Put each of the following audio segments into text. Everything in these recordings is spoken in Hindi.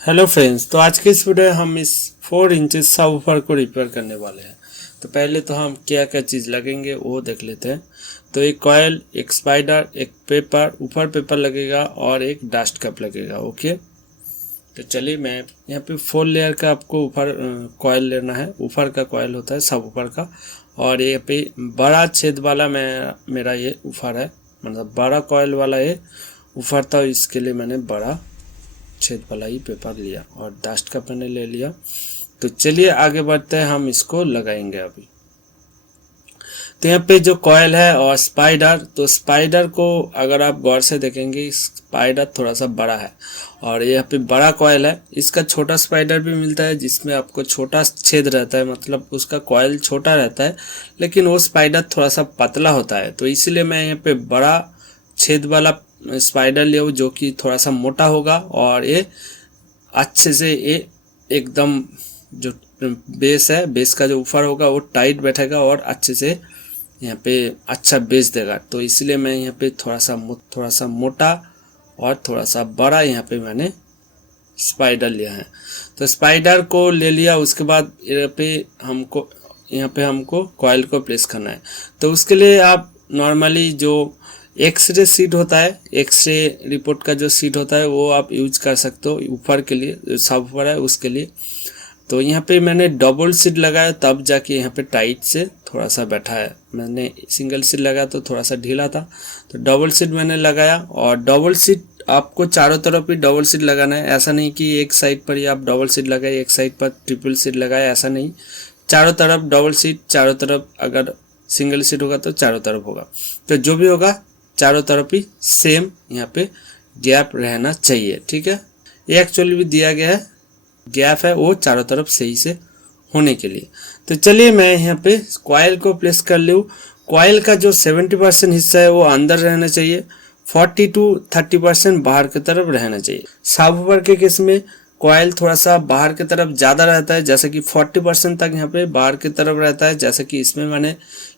हेलो फ्रेंड्स, तो आज के इस वीडियो में हम इस 4 इंचेस सबवूफर को रिपेयर करने वाले हैं। तो पहले तो हम क्या क्या चीज़ लगेंगे वो देख लेते हैं। तो एक कॉयल, एक स्पाइडर, एक पेपर, ऊपर पेपर लगेगा और एक डस्ट कप लगेगा। ओके, तो चलिए मैं यहाँ पे 4 लेयर का आपको ऊपर कॉयल लेना है। ऊपर का कॉयल होता है सबवूफर का, और ये पे बड़ा छेद वाला मेरा ये ऊपर है, मतलब बड़ा कॉयल वाला ये ऊपर था। इसके लिए मैंने बड़ा छेद वाला ही पेपर लिया और डस्ट का मैंने ले लिया। तो चलिए आगे बढ़ते हैं, हम इसको लगाएंगे अभी। तो यहाँ पे जो कॉयल है और स्पाइडर, तो स्पाइडर को अगर आप गौर से देखेंगे, स्पाइडर थोड़ा सा बड़ा है और यहाँ पे बड़ा कॉयल है। इसका छोटा स्पाइडर भी मिलता है जिसमें आपको छोटा छेद रहता है, मतलब उसका कॉयल छोटा रहता है, लेकिन वो स्पाइडर थोड़ा सा पतला होता है। तो इसीलिए मैं यहाँ पे बड़ा छेद वाला स्पाइडर लिया जो कि थोड़ा सा मोटा होगा और ये अच्छे से ये एकदम जो बेस है, बेस का जो ऊपर होगा वो टाइट बैठेगा और अच्छे से यहाँ पे अच्छा बेस देगा। तो इसलिए मैं यहाँ पे थोड़ा सा मोटा और थोड़ा सा बड़ा यहाँ पे मैंने स्पाइडर लिया है। तो स्पाइडर को ले लिया, उसके बाद यहाँ पे हमको कॉयल को प्लेस करना है। तो उसके लिए आप नॉर्मली जो एक्सरे सीट होता है, एक्सरे रिपोर्ट का जो सीट होता है वो आप यूज कर सकते हो ऊपर के लिए, जो सबवूफर है उसके लिए। तो यहाँ पे मैंने डबल सीट लगाया, तब जाके यहाँ पे टाइट से थोड़ा सा बैठा है। मैंने सिंगल सीट लगाया तो थोड़ा सा ढीला था, तो डबल सीट मैंने लगाया। और डबल सीट आपको चारों तरफ ही डबल सीट लगाना है, ऐसा नहीं कि एक साइड पर ही आप डबल सीट लगाए, एक साइड पर ट्रिपल सीट लगाए, ऐसा नहीं। चारों तरफ डबल सीट, चारों तरफ अगर सिंगल सीट होगा तो चारों तरफ होगा। तो जो भी होगा चारों तरफ ही सेम यहाँ पे गैप रहना चाहिए, ठीक है। ये एक्चुअली भी दिया गया है, गैप है वो चारों तरफ सही से होने के लिए। तो चलिए मैं यहाँ पे कॉयल को प्लेस कर लूँ। कॉयल का जो 70% हिस्सा है वो अंदर रहना चाहिए, 40 to 30% बाहर की तरफ रहना चाहिए। सबवूफर के केस में कॉयल थोड़ा सा बाहर की तरफ ज़्यादा रहता है, जैसे कि 40% तक यहाँ पे बाहर की तरफ रहता है, जैसे कि इसमें मैंने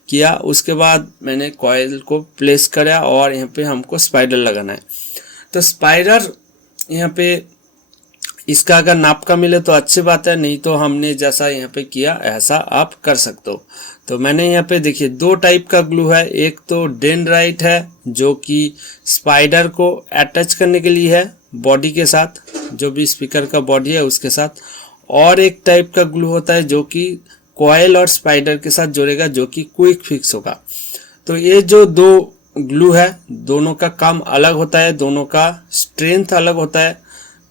किया। उसके बाद मैंने कॉयल को प्लेस करा और यहाँ पे हमको स्पाइडर लगाना है। तो स्पाइडर यहाँ पे इसका अगर नाप का मिले तो अच्छी बात है, नहीं तो हमने जैसा यहाँ पे किया ऐसा आप कर सकते हो। तो मैंने यहाँ पे देखिए 2 टाइप का ग्लू है। एक तो डेंड्राइट है जो कि स्पाइडर को अटैच करने के लिए है बॉडी के साथ, जो भी स्पीकर का बॉडी है उसके साथ। और एक टाइप का ग्लू होता है जो कि कॉयल और स्पाइडर के साथ जोड़ेगा, जो कि क्विक फिक्स होगा। तो ये जो 2 ग्लू है, दोनों का काम अलग होता है, दोनों का स्ट्रेंथ अलग होता है।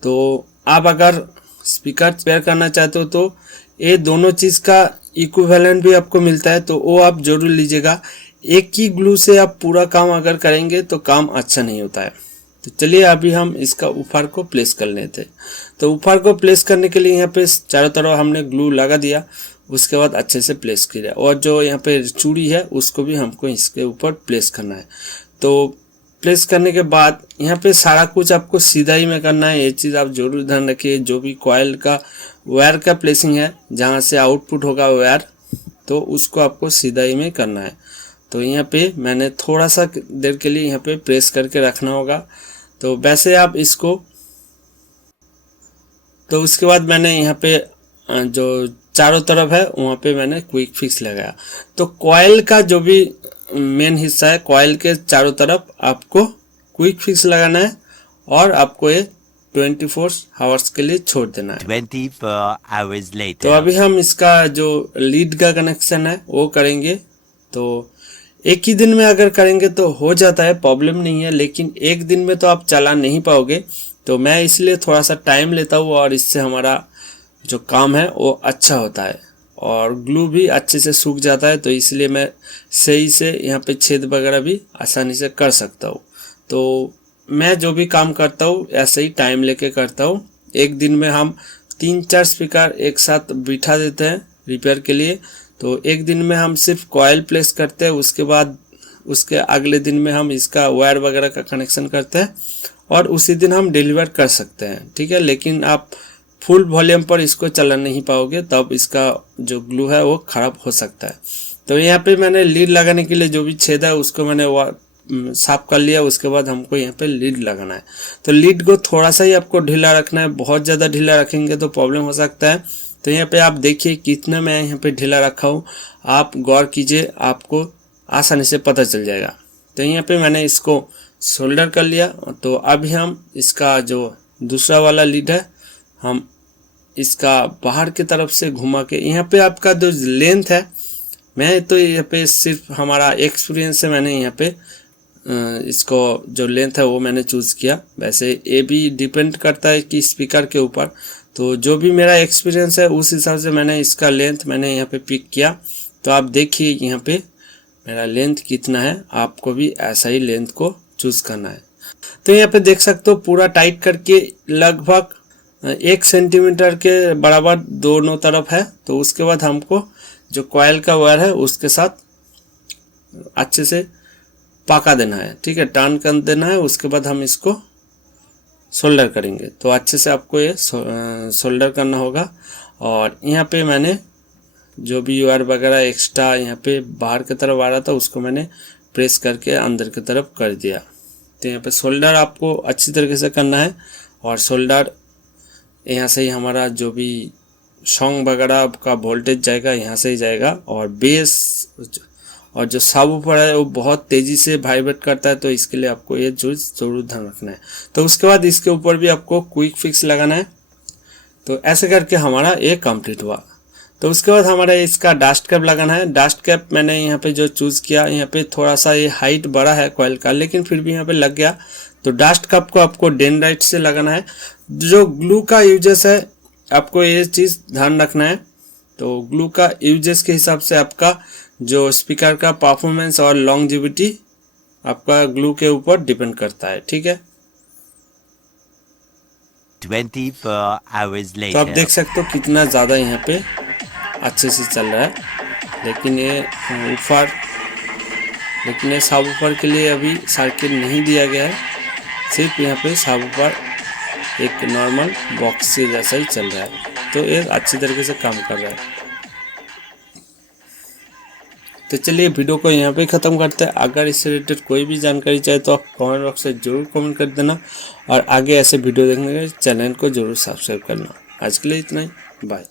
तो आप अगर स्पीकर रिपेयर करना चाहते हो तो ये दोनों चीज़ का इक्विवेलेंट भी आपको मिलता है, तो वो आप जरूर लीजिएगा। एक ही ग्लू से आप पूरा काम अगर करेंगे तो काम अच्छा नहीं होता है। तो चलिए अभी हम इसका ऊपर को प्लेस कर लेते हैं। तो ऊपर को प्लेस करने के लिए यहाँ पे चारों तरफ हमने ग्लू लगा दिया, उसके बाद अच्छे से प्लेस किया। और जो यहाँ पे चूड़ी है उसको भी हमको इसके ऊपर प्लेस करना है। तो प्लेस करने के बाद यहाँ पे सारा कुछ आपको सीधा ही में करना है, ये चीज़ आप जरूर ध्यान रखिए। जो भी कॉयल का वायर का प्लेसिंग है, जहाँ से आउटपुट होगा वायर, तो उसको आपको सीधा ही में करना है। तो यहाँ पे मैंने थोड़ा सा देर के लिए यहाँ पे प्रेस करके रखना होगा। तो वैसे आप इसको, तो उसके बाद मैंने यहाँ पे जो चारों तरफ है वहाँ पे मैंने क्विक फिक्स लगाया। तो कॉयल का जो भी मेन हिस्सा है, कॉयल के चारों तरफ आपको क्विक फिक्स लगाना है और आपको ये 24 आवर्स के लिए छोड़ देना है। 24 hours later. तो अभी हम इसका जो लीड का कनेक्शन है वो करेंगे। तो एक ही दिन में अगर करेंगे तो हो जाता है, प्रॉब्लम नहीं है, लेकिन एक दिन में तो आप चला नहीं पाओगे। तो मैं इसलिए थोड़ा सा टाइम लेता हूँ और इससे हमारा जो काम है वो अच्छा होता है और ग्लू भी अच्छे से सूख जाता है। तो इसलिए मैं सही से यहाँ पे छेद वगैरह भी आसानी से कर सकता हूँ। तो मैं जो भी काम करता हूँ ऐसे ही टाइम लेके करता हूँ। एक दिन में हम 3-4 स्पीकर एक साथ बिठा देते हैं रिपेयर के लिए। तो एक दिन में हम सिर्फ कॉयल प्लेस करते हैं, उसके बाद उसके अगले दिन में हम इसका वायर वगैरह का कनेक्शन करते हैं और उसी दिन हम डिलीवर कर सकते हैं, ठीक है। लेकिन आप फुल वॉल्यूम पर इसको चला नहीं पाओगे, तब इसका जो ग्लू है वो ख़राब हो सकता है। तो यहाँ पे मैंने लीड लगाने के लिए जो भी छेद है उसको मैंने साफ कर लिया। उसके बाद हमको यहाँ पे लीड लगाना है। तो लीड को थोड़ा सा ही आपको ढीला रखना है, बहुत ज़्यादा ढीला रखेंगे तो प्रॉब्लम हो सकता है। तो यहाँ पे आप देखिए कितना मैं यहाँ पे ढीला रखा हूँ, आप गौर कीजिए, आपको आसानी से पता चल जाएगा। तो यहाँ पे मैंने इसको सोल्डर कर लिया। तो अभी हम इसका जो दूसरा वाला लीड है, हम इसका बाहर की तरफ से घुमा के, यहाँ पे आपका जो लेंथ है, मैं तो यहाँ पे सिर्फ हमारा एक्सपीरियंस से मैंने यहाँ पे इसको जो लेंथ है वो मैंने चूज़ किया। वैसे ये भी डिपेंड करता है कि स्पीकर के ऊपर, तो जो भी मेरा एक्सपीरियंस है उस हिसाब से मैंने इसका लेंथ मैंने यहाँ पे पिक किया। तो आप देखिए यहाँ पे मेरा लेंथ कितना है, आपको भी ऐसा ही लेंथ को चूज़ करना है। तो यहाँ पे देख सकते हो पूरा टाइट करके लगभग 1 सेंटीमीटर के बराबर दोनों तरफ है। तो उसके बाद हमको जो कॉइल का वायर है उसके साथ अच्छे से पाका देना है, ठीक है, टर्न कर देना है। उसके बाद हम इसको सोल्डर करेंगे। तो अच्छे से आपको ये सोल्डर करना होगा। और यहाँ पे मैंने जो भी वायर वगैरह एक्स्ट्रा यहाँ पे बाहर की तरफ आ रहा था उसको मैंने प्रेस करके अंदर की तरफ कर दिया। तो यहाँ पे सोल्डर आपको अच्छी तरीके से करना है। और सोल्डर यहाँ से ही हमारा जो भी सॉन्ग वगैरह का वोल्टेज जाएगा यहाँ से ही जाएगा। और बेस और जो सबवूफर है वो बहुत तेज़ी से वाइब्रेट करता है, तो इसके लिए आपको ये चीज़ जरूर ध्यान रखना है। तो उसके बाद इसके ऊपर भी आपको क्विक फिक्स लगाना है। तो ऐसे करके हमारा ये कंप्लीट हुआ। तो उसके बाद हमारा इसका डस्ट कैप लगाना है। डस्ट कैप मैंने यहाँ पे जो चूज़ किया, यहाँ पे थोड़ा सा ये हाइट बड़ा है कॉइल का, लेकिन फिर भी यहाँ पे लग गया। तो डस्ट कैप को आपको डेनराइट से लगाना है। जो ग्लू का यूजेस है आपको ये चीज़ ध्यान रखना है। तो ग्लू का यूजेस के हिसाब से आपका जो स्पीकर का परफॉर्मेंस और लॉन्जेविटी आपका ग्लू के ऊपर डिपेंड करता है, ठीक है। 24 hours तो आप later. देख सकते हो कितना ज़्यादा यहाँ पे अच्छे से चल रहा है। लेकिन ये सबवूफर के लिए अभी सर्किट नहीं दिया गया है, सिर्फ यहाँ पे सबवूफर एक नॉर्मल बॉक्स के जैसा ही चल रहा है। तो ये अच्छी तरीके से काम कर रहा है। तो चलिए वीडियो को यहाँ पे ख़त्म करते हैं। अगर इससे रिलेटेड कोई भी जानकारी चाहे तो आप कमेंट बॉक्स में ज़रूर कमेंट कर देना। और आगे ऐसे वीडियो देखने के चैनल को ज़रूर सब्सक्राइब करना। आज के लिए इतना ही, बाय।